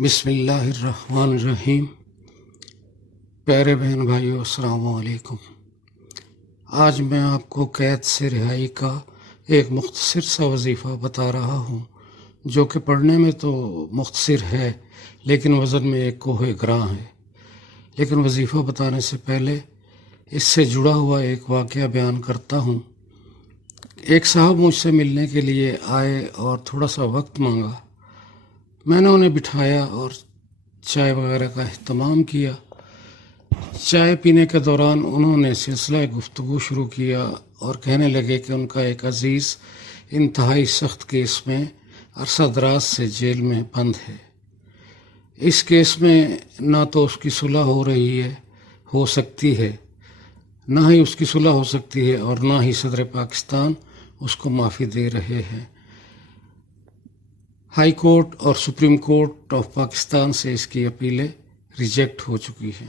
بسم اللہ الرحمن الرحیم۔ پیارے بہن بھائیو، السلام علیکم۔ آج میں آپ کو قید سے رہائی کا ایک مختصر سا وظیفہ بتا رہا ہوں، جو کہ پڑھنے میں تو مختصر ہے لیکن وزن میں ایک کوہ گراں ہے۔ لیکن وظیفہ بتانے سے پہلے اس سے جڑا ہوا ایک واقعہ بیان کرتا ہوں۔ ایک صاحب مجھ سے ملنے کے لیے آئے اور تھوڑا سا وقت مانگا۔ میں نے انہیں بٹھایا اور چائے وغیرہ کا اہتمام کیا۔ چائے پینے کے دوران انہوں نے سلسلہ گفتگو شروع کیا اور کہنے لگے کہ ان کا ایک عزیز انتہائی سخت کیس میں عرصہ دراز سے جیل میں بند ہے۔ اس کیس میں نہ تو اس کی صلح ہو سکتی ہے، نہ ہی اس کی صلح ہو سکتی ہے اور نہ ہی صدر پاکستان اس کو معافی دے رہے ہیں۔ ہائی کورٹ اور سپریم کورٹ آف پاکستان سے اس کی اپیلیں ریجیکٹ ہو چکی ہیں۔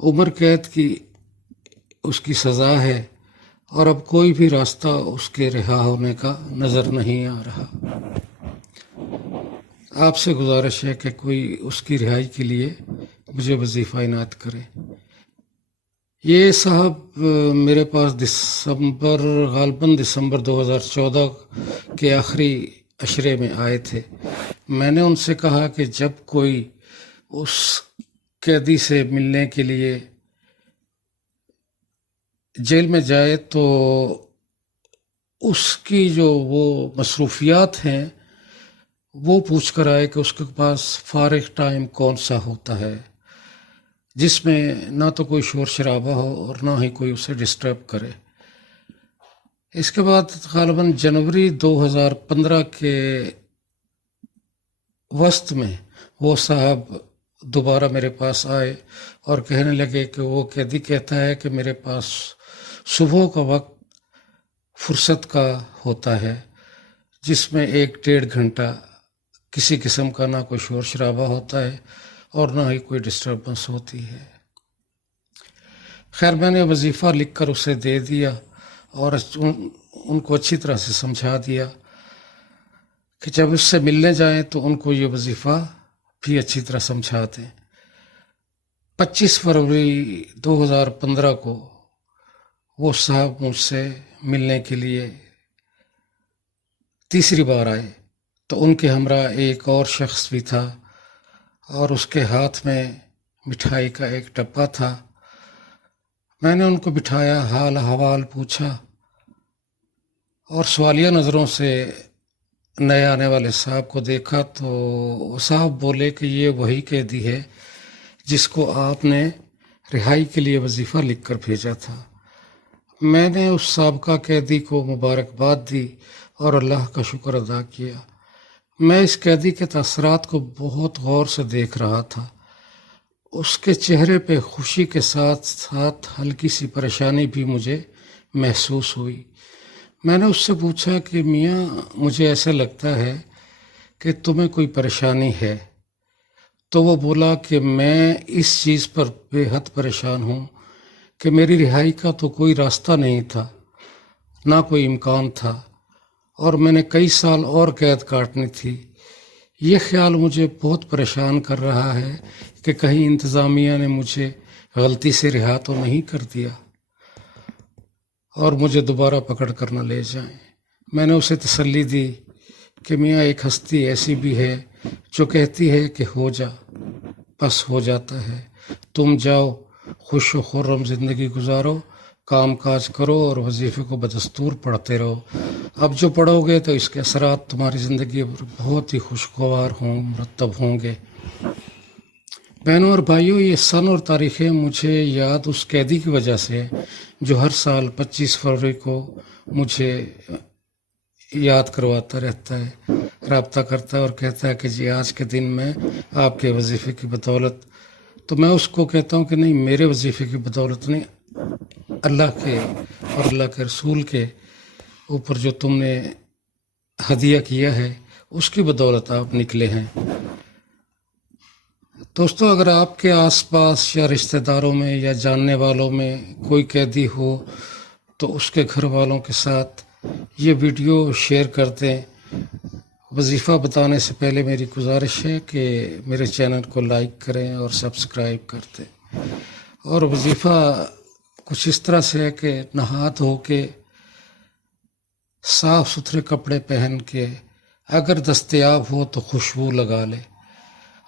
عمر قید کی اس کی سزا ہے اور اب کوئی بھی راستہ اس کے رہا ہونے کا نظر نہیں آ رہا۔ آپ سے گزارش ہے کہ کوئی اس کی رہائی کے لیے مجھے وظیفہ عنایت کرے۔ یہ صاحب میرے پاس غالباً دسمبر 2014 کے آخری عشرے میں آئے تھے۔ میں نے ان سے کہا کہ جب کوئی اس قیدی سے ملنے کے لیے جیل میں جائے تو اس کی جو وہ مصروفیات ہیں وہ پوچھ کر آئے کہ اس کے پاس فارغ ٹائم کون سا ہوتا ہے جس میں نہ تو کوئی شور شرابہ ہو اور نہ ہی کوئی اسے ڈسٹرب کرے۔ اس کے بعد غالباً جنوری 2015 کے وسط میں وہ صاحب دوبارہ میرے پاس آئے اور کہنے لگے کہ وہ قیدی کہتا ہے کہ میرے پاس صبح کا وقت فرصت کا ہوتا ہے جس میں 1-1.5 گھنٹہ کسی قسم کا نہ کوئی شور شرابہ ہوتا ہے اور نہ ہی کوئی ڈسٹربنس ہوتی ہے۔ خیر، میں نے وظیفہ لکھ کر اسے دے دیا اور ان کو اچھی طرح سے سمجھا دیا کہ جب اس سے ملنے جائیں تو ان کو یہ وظیفہ بھی اچھی طرح سمجھا دیں۔ 25 فروری 2015 کو وہ صاحب مجھ سے ملنے کے لیے تیسری بار آئے تو ان کے ہمراہ ایک اور شخص بھی تھا اور اس کے ہاتھ میں مٹھائی کا ایک ڈبہ تھا۔ میں نے ان کو بٹھایا، حال احوال پوچھا اور سوالیہ نظروں سے نئے آنے والے صاحب کو دیکھا تو وہ صاحب بولے کہ یہ وہی قیدی ہے جس کو آپ نے رہائی کے لیے وظیفہ لکھ کر بھیجا تھا۔ میں نے اس سابقہ قیدی کو مبارکباد دی اور اللہ کا شکر ادا کیا۔ میں اس قیدی کے تاثرات کو بہت غور سے دیکھ رہا تھا۔ اس کے چہرے پہ خوشی کے ساتھ ساتھ ہلکی سی پریشانی بھی مجھے محسوس ہوئی۔ میں نے اس سے پوچھا کہ میاں، مجھے ایسا لگتا ہے کہ تمہیں کوئی پریشانی ہے۔ تو وہ بولا کہ میں اس چیز پر بے حد پریشان ہوں کہ میری رہائی کا تو کوئی راستہ نہیں تھا، نہ کوئی امکان تھا، اور میں نے کئی سال اور قید کاٹنی تھی۔ یہ خیال مجھے بہت پریشان کر رہا ہے کہ کہیں انتظامیہ نے مجھے غلطی سے رہا تو نہیں کر دیا اور مجھے دوبارہ پکڑ کر نہ لے جائیں۔ میں نے اسے تسلی دی کہ میاں، ایک ہستی ایسی بھی ہے جو کہتی ہے کہ ہو جا، بس ہو جاتا ہے۔ تم جاؤ، خوش و خرم زندگی گزارو، کام کاج کرو اور وظیفے کو بدستور پڑھتے رہو۔ اب جو پڑھو گے تو اس کے اثرات تمہاری زندگی پر بہت ہی خوشگوار مرتب ہوں گے۔ بہنوں اور بھائیوں، یہ سن اور تاریخیں مجھے یاد اس قیدی کی وجہ سے جو ہر سال 25 فروری کو مجھے یاد کرواتا رہتا ہے، رابطہ کرتا ہے اور کہتا ہے کہ جی آج کے دن میں آپ کے وظیفے کی بدولت، تو میں اس کو کہتا ہوں کہ نہیں، میرے وظیفے کی بدولت نہیں، اللہ کے اور اللہ کے رسول کے اوپر جو تم نے ہدیہ کیا ہے اس کی بدولت آپ نکلے ہیں۔ دوستو، اگر آپ کے آس پاس یا رشتہ داروں میں یا جاننے والوں میں کوئی قیدی ہو تو اس کے گھر والوں کے ساتھ یہ ویڈیو شیئر کر دیں۔ وظیفہ بتانے سے پہلے میری گزارش ہے کہ میرے چینل کو لائک کریں اور سبسکرائب کر دیں. اور وظیفہ کچھ اس طرح سے ہے کہ نہا دھو کے صاف ستھرے کپڑے پہن کے اگر دستیاب ہو تو خوشبو لگا لے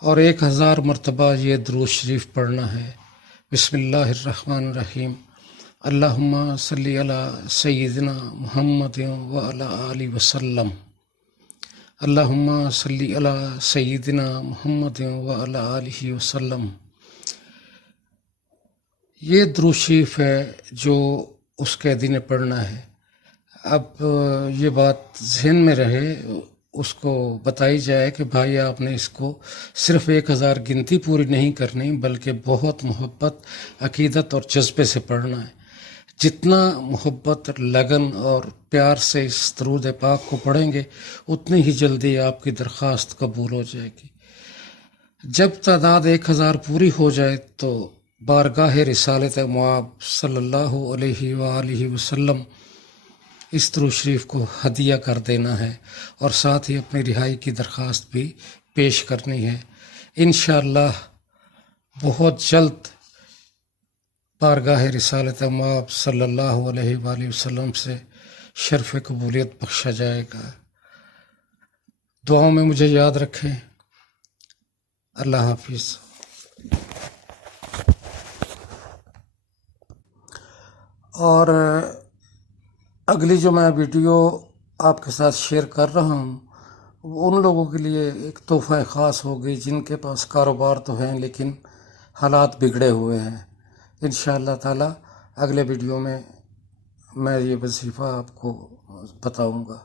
اور 1000 مرتبہ یہ درود شریف پڑھنا ہے. بسم اللہ الرحمن الرحیم. اللہم صلی علی سیدنا محمد وعلی آلہ وسلم. اللہم صلی علی سیدنا محمد وعلی آلہ وسلم. یہ درود شریف ہے جو اس قیدی نے پڑھنا ہے. اب یہ بات ذہن میں رہے، اس کو بتائی جائے کہ بھائی آپ نے اس کو صرف 1000 گنتی پوری نہیں کرنی، بلکہ بہت محبت، عقیدت اور جذبے سے پڑھنا ہے. جتنا محبت، لگن اور پیار سے اس درود پاک کو پڑھیں گے اتنی ہی جلدی آپ کی درخواست قبول ہو جائے گی. جب تعداد 1000 پوری ہو جائے تو بارگاہ رسالت مآب صلی اللہ علیہ وآلہ وسلم اس درود شریف کو ہدیہ کر دینا ہے اور ساتھ ہی اپنی رہائی کی درخواست بھی پیش کرنی ہے. انشاءاللہ بہت جلد بارگاہ رسالت مآب صلی اللہ علیہ وآلہ وسلم سے شرف قبولیت بخشا جائے گا. دعاؤں میں مجھے یاد رکھیں. اللہ حافظ. اور اگلی جو میں ویڈیو آپ کے ساتھ شیئر کر رہا ہوں ان لوگوں کے لیے ایک تحفہ خاص ہوگی جن کے پاس کاروبار تو ہیں لیکن حالات بگڑے ہوئے ہیں. انشاءاللہ تعالی اگلے ویڈیو میں یہ وظیفہ آپ کو بتاؤں گا.